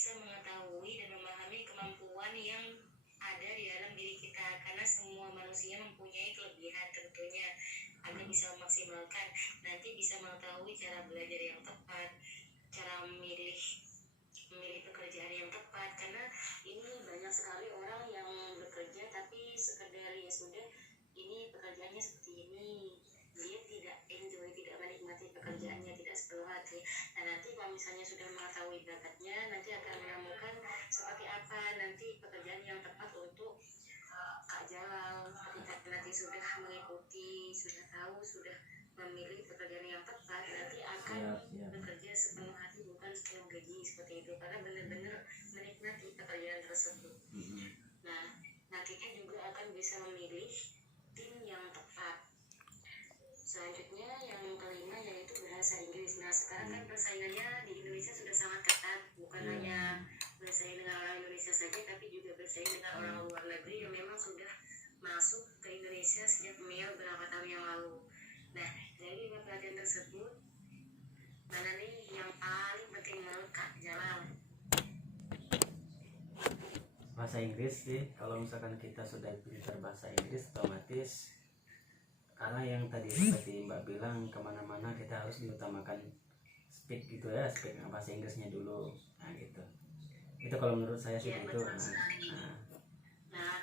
bisa mengetahui dan memahami kemampuan yang ada di dalam diri kita, karena semua manusia mempunyai kelebihan tentunya, agar bisa memaksimalkan. Nanti bisa mengetahui cara belajar yang tepat, cara memilih pekerjaan yang tepat, karena ini banyak sekali orang yang bekerja tapi sekedar ya sudah, ini pekerjaannya seperti ini, dia tidak enjoy, tidak menikmati pekerjaannya, tidak sepenuh hati. Nah nanti kalau misalnya sudah mengetahui bakatnya, nanti akan menemukan seperti apa nanti pekerjaan yang tepat untuk Kak Jalal. Ketika nanti sudah mengikuti, sudah tahu, sudah memilih pekerjaan yang tepat, nanti akan bekerja sepenuh hati, bukan sepenuh gaji seperti itu, karena benar-benar menikmati pekerjaan tersebut. Nah nantinya juga akan bisa memilih tim yang tepat. Selanjutnya yang kelima yaitu bahasa Inggris. Nah sekarang kan persaingannya di Indonesia sudah sangat ketat, bukan hanya bersaing dengan orang Indonesia saja, tapi juga bersaing dengan orang luar negeri yang memang sudah masuk ke Indonesia sejak beberapa tahun yang lalu. Nah dari 5 pelatihan tersebut, mana nih yang paling penting menurut Kak Jalal? Bahasa Inggris sih. Kalau misalkan kita sudah pintar bahasa Inggris, otomatis karena yang tadi seperti Mbak bilang, kemana-mana kita harus diutamakan speak gitu ya, speak bahasa Inggrisnya dulu. Nah gitu. Itu kalau menurut saya sih gitu. Nah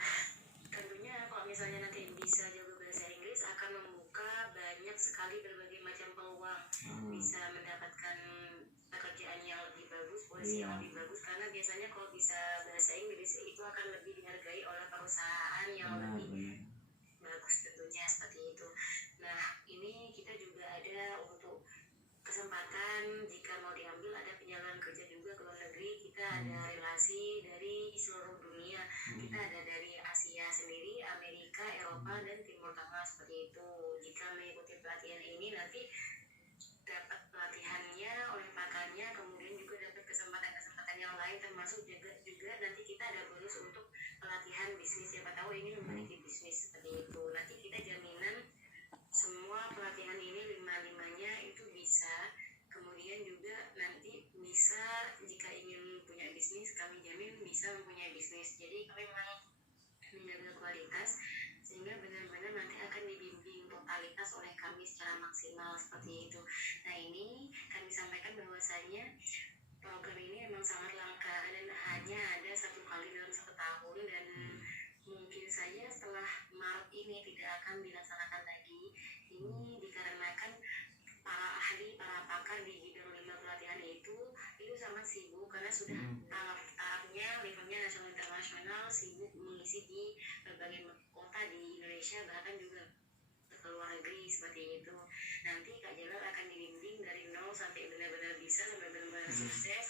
tentunya kalau misalnya nanti bisa jago bahasa Inggris, akan membuka banyak sekali berbagai macam peluang, bisa mendapatkan pekerjaan yang lebih bagus, posisi yang lebih bagus, karena biasanya kalau bisa bahasa Inggris itu akan lebih dihargai oleh perusahaan yang lebih bagus tentunya, seperti itu. Nah ini kita juga ada untuk kesempatan jika mau diambil, ada penyalur kerja juga ke luar negeri. Kita ada relasi dari seluruh dunia, kita ada dari Asia sendiri, Amerika, Eropa, dan Timur Tengah, seperti itu. Jika mengikuti pelatihan ini nanti dapat pelatihannya oleh pakarnya, kemudian juga dapat kesempatan-kesempatan yang lain, termasuk juga nanti kita ada bonus untuk pelatihan bisnis. Siapa tahu ini memiliki bisnis, seperti itu. Nanti kita jaminan semua pelatihan ini 5-5-nya itu bisa. Kemudian juga nanti bisa, jika ingin punya bisnis, kami jamin bisa mempunyai bisnis. Jadi kami memang menjaga kualitas sehingga benar-benar nanti akan dibimbing totalitas oleh kami secara maksimal, seperti itu. Nah ini kami sampaikan bahwasanya program ini memang sangat langka dan hanya ada 1 kali dalam 1 tahun, dan mungkin saja setelah Maret ini tidak akan dilaksanakan lagi. Ini dikarenakan para ahli, para pakar di bidang 5 pelatihan itu sangat sibuk, karena sudah tahapnya levelnya nasional internasional, sibuk mengisi di berbagai kota di Indonesia, bahkan juga ke luar negeri, seperti itu. Nanti Kak Jalal akan dibimbing dari nol sampai benar-benar bisa, sampai benar-benar sukses.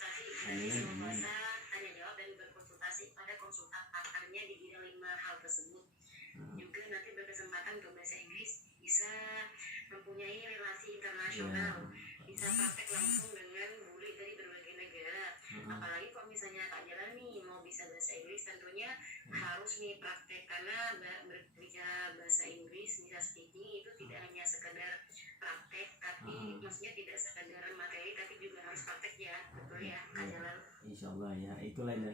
Nanti bisa membaca, tanya jawab, dan berkonsultasi pada konsultan pakarnya di bidang 5 hal tersebut. Juga nanti berkesempatan untuk bahasa Inggris, bisa mempunyai relasi internasional, bisa praktek langsung dengan bule dari berbagai negara. Apalagi kalau misalnya Kak Jalal nih mau bisa bahasa Inggris, tentunya harus nih praktek, karena berbicara bahasa Inggris, bisa speaking itu tidak hanya sekedar praktek, tapi maksudnya tidak sekedar materi, tapi juga harus praktek ya, betul ya Kak Jalal? Insya Allah ya, itulah ya.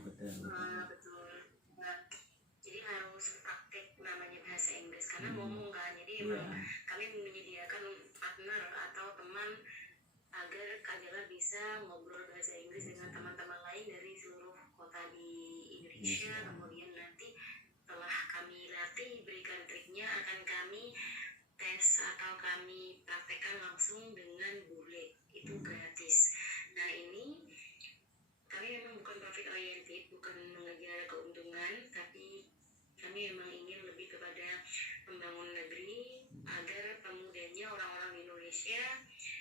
Betul. Betul. Nah, jadi harus praktek namanya bahasa Inggris, karena ngomong kan. Jadi emang kami menyediakan partner atau teman agar Kak Jalal bisa ngobrol bahasa Inggris dengan teman-teman lain dari seluruh kota di Indonesia. Kemudian nanti setelah kami latih, berikan triknya, akan kami tes atau kami praktekkan langsung dengan bule, itu gratis. Nah ini kami memang bukan profit oriented, bukan mengejar keuntungan, tapi kami memang ingin lebih kepada membangun negeri agar pemudanya, orang-orang di Indonesia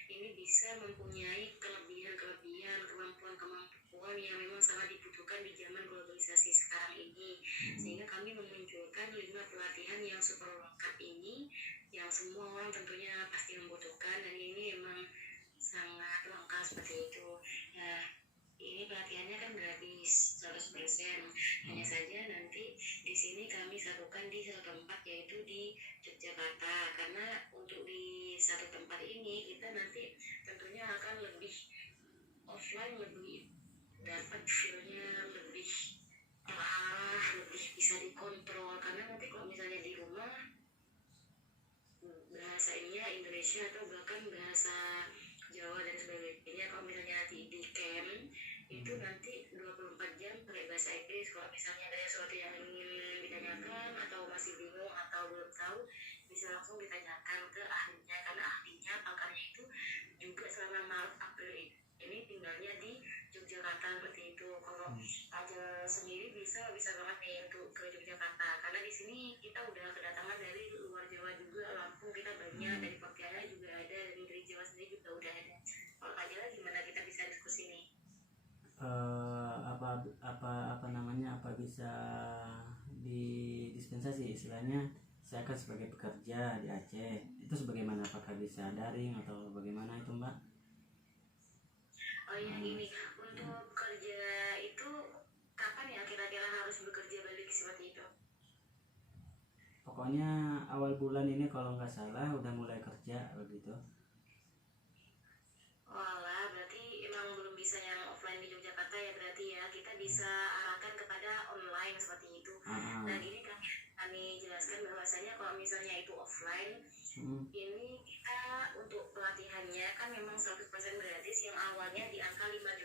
ini bisa mempunyai kelebihan-kelebihan, kemampuan-kemampuan yang memang sangat dibutuhkan di zaman globalisasi sekarang ini. Sehingga kami memunculkan 5 pelatihan yang super lengkap ini, yang semua orang tentunya pasti membutuhkan, dan ini memang sangat lengkap, seperti itu. Nah ini pelatihannya kan gratis 100%. Hanya saja nanti di sini kami satukan di satu tempat, yaitu di Yogyakarta. Karena untuk di satu tempat ini kita nanti tentunya akan lebih offline, lebih itu nanti 24 jam pakai bahasa Inggris. Kalau misalnya ada sesuatu yang ingin ditanyakan atau masih bingung atau belum tahu, bisa langsung ditanyakan ke ahlinya, karena ahlinya pakarnya itu juga selama Maret April ini tinggalnya di Yogyakarta seperti itu. Kalau aja sendiri bisa banget nih untuk ke Yogyakarta, karena di sini kita udah kedatangan dari luar Jawa juga, Lampung kita banyak, dari Pontianak juga ada, dari Jawa sendiri juga udah ada. Kalau Kak Jela gimana, kita bisa diskusi nih? Apa namanya, apa bisa didispensasi, istilahnya saya akan sebagai pekerja di Aceh itu sebagaimana, apakah bisa daring atau bagaimana itu Mbak? Oh iya, gini, untuk kerja itu kapan ya kira-kira harus bekerja balik seperti itu? Pokoknya awal bulan ini kalau nggak salah udah mulai kerja begitu. Walah, berarti emang belum bisa yang offline di Yogyakarta ya, berarti ya kita bisa arahkan kepada online seperti itu. Nah gini kan kami jelaskan bahwasanya kalau misalnya itu offline, ini kita untuk pelatihannya kan memang 100% gratis, yang awalnya di angka 5.000